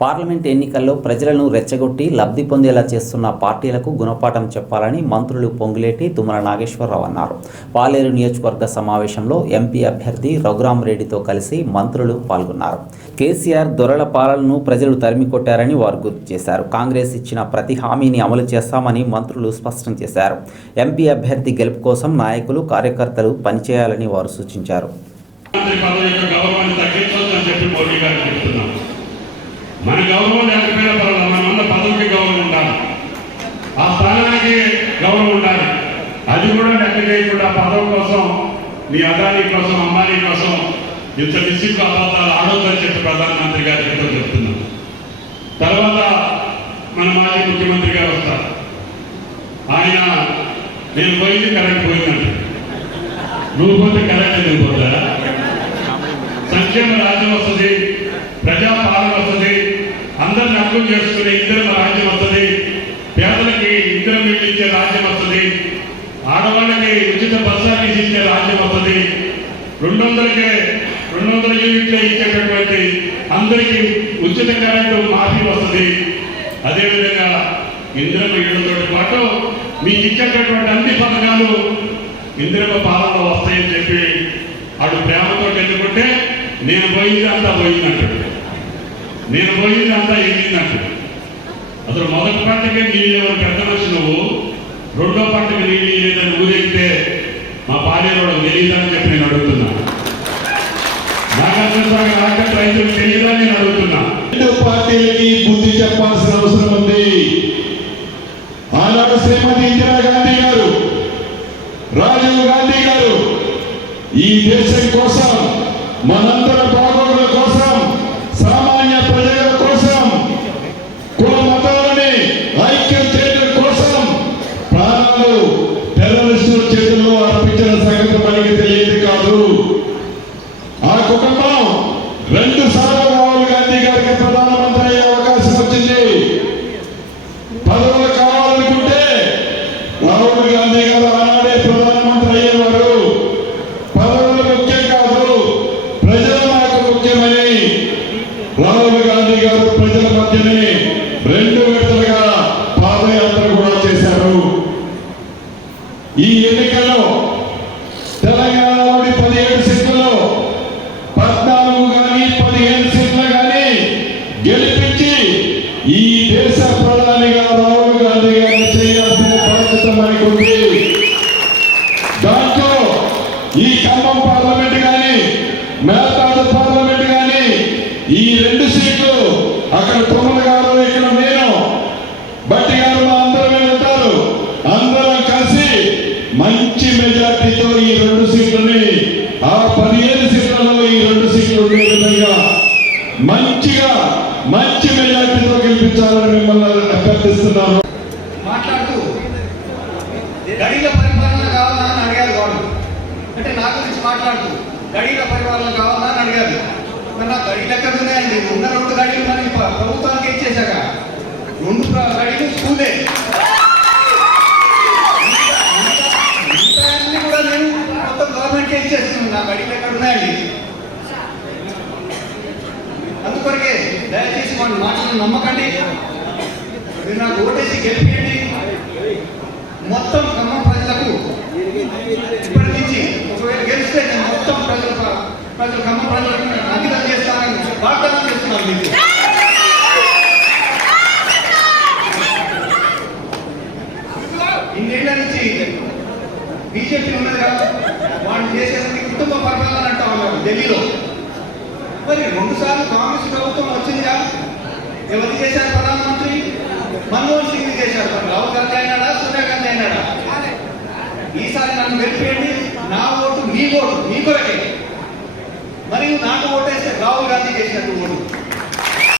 Parliament ఎన్నికల్లో ప్రజలను రెచ్చగొట్టి లబ్ధి పొందేలా చేస్తున్న పార్టీలకు గుణపాఠం చెప్పాలని మంత్రులు పొంగులేటి తుమ్మల నాగేశ్వరరావు అన్నారు. పాలేరు నియోజకవర్గ సమావేశంలో ఎంపీ అభ్యర్థి రఘురామ్ రెడ్డితో కలిసి మంత్రులు పాల్గొన్నారు. కేసీఆర్ దొరల పాలనను ప్రజలు తరిమి కొట్టారని వారు గుర్తు చేశారు. కాంగ్రెస్ ఇచ్చిన ప్రతి హామీని అమలు చేస్తామని మంత్రులు స్పష్టం చేశారు. ఎంపీ అభ్యర్థి గెలుపు కోసం నాయకులు కార్యకర్తలు పనిచేయాలని వారు సూచించారు. మన గౌరవం లేకపోయినా పర్వాలేదు. మనం ఉన్న పదవికి గౌరవం ఉండాలి. ఆ స్థానానికి గౌరవం ఉండాలి. అది కూడా లెక్క చేయకుండా పదవి కోసం మీ అదాని కోసం అంబానీ కోసం ఇంత విసిగ్గు అబద్ధాలు ఆడొద్దని చెప్పి ప్రధానమంత్రి గారి ఎంతో చెప్తున్నాం. తర్వాత మన మాజీ ముఖ్యమంత్రి గారు వస్తారు. ఆయన నేను పోయింది కరెంట్ పోయిందంటే. నువ్వు పోతే కరెంట్ ఎందుకు పోతారా? సంక్షేమ రాజ్యం వస్తుంది. ప్రజాపాలన అర్థం చేసుకునే ఇద్దరు రాజ్యం వస్తుంది. పేదలకి ఇద్దరు నిర్మించే రాజ్యం వస్తుంది. ఆడవాళ్ళకి ఉచిత బస్ సర్వీస్ ఇచ్చే రాజ్యం వస్తుంది. రెండు వందలకే రెండు వందల యూనిట్లు ఇచ్చేటటువంటి అందరికీ ఉచిత కరెంటు మాఫీ వస్తుంది. అదేవిధంగా ఇందిరమ్మ ఇళ్ళతో పాటు మీకు ఇచ్చేటటువంటి అన్ని పథకాలు ఇంద్రమ పాలనలో వస్తాయని చెప్పి అటు ప్రేమతో ఎన్నుకుంటే నేను పోయింది అంతా పోయిందంటాడు. నేను పోయింది అంతా ఎగిరిందంటాడు అసలు మొదటి పంటకే నీళ్ళు ఎవరు పెద్ద మనిషి నువ్వు రెండో పంటకి నీళ్ళు లేదని ఊరెక్కితే మా పాలేరు తెలియదని చెప్పి నేను అడుగుతున్నా. నాగార్జున రైతులు తెలియదని నేను అడుగుతున్నా. రెండు పార్టీలకి బుద్ధి చెప్పాల్సిన అవసరం ఉంది. ఆనాడు శ్రీమతి ఇందిరాగాంధీ గారు రాజీవ్ గాంధీ గారు ఈ దేశం కోసం మనందరం చేతుల్లో అర్పించిన సంగతి మనకి తెలియదు కాదు. ఆ కుటుంబం ఈ రెండు సీట్లు అక్కడ తుమ్మల గారు ఇక్కడ నేను బట్టి గారు మా అందరం వెళ్తారు అందరం కలిసి మంచి మెజార్టీతో ఈ రెండు సీట్లని ఆ పదిహేను సీట్లలో ఈ రెండు సీట్లు ఉండే విధంగా మంచిగా మంచి మెజార్టీతో గెలిపించాలని మిమ్మల్ని అభ్యర్థిస్తున్నాను. మాట్లాడుతూ గడిల పరిపాలన కావాలా అని అడిగారు వాళ్ళు. అంటే నా గురించి మాట్లాడుతూ గడిల పరిపాలన కావాలా అని అడిగారు. మరి నా గడిలు ఎక్కడ ఉన్నాయండి ఉన్న రెండు గడిలు మనకి ప్రభుత్వానికి ఇచ్చేశాక. రెండు ప్ర- గడిలు స్కూలే. మిగతాయన్ని కూడా నేను మొత్తం గవర్నమెంట్ ఇచ్చేస్తుంది నా గడిలు ఎక్కడ ఉన్నాయండి అందుకొరకే దయచేసి వాళ్ళ మాటలు నమ్మకండి. మీరు నాకు ఓటేసి గెలిపియండి. మొత్తం ఖమ్మం ప్రజలకు ఇప్పటి నుంచి ఒకవేళ గెలిస్తే నేను మొత్తం ప్రజలకు ప్రజలు కమ్మ ప్రజలు అంకితం చేస్తానని వాగ్దానం చేస్తున్నాను మీకు. ఇన్నేళ్ళ నుంచి బీజేపీ ఉన్నది కదా వాళ్ళు చేసేది కుటుంబ పర్వాలని అంటా ఉన్నారు ఢిల్లీలో. మరి రెండుసార్లు కాంగ్రెస్ ప్రభుత్వం వచ్చిందిగా. ఎవరు చేశారు ప్రధానమంత్రి? మన్మోహన్ సింగ్ చేశారు. రాహుల్ గాంధీ అయినాడా సోనియా గాంధీ అయినాడా? ఈసారి నన్ను గెలిపేయండి. నా ఓటు మీ ఓటు మీ కొరకే. మరియు నాకు ఓటేస్తే రాహుల్ గాంధీ చేసినట్టు ఓటు.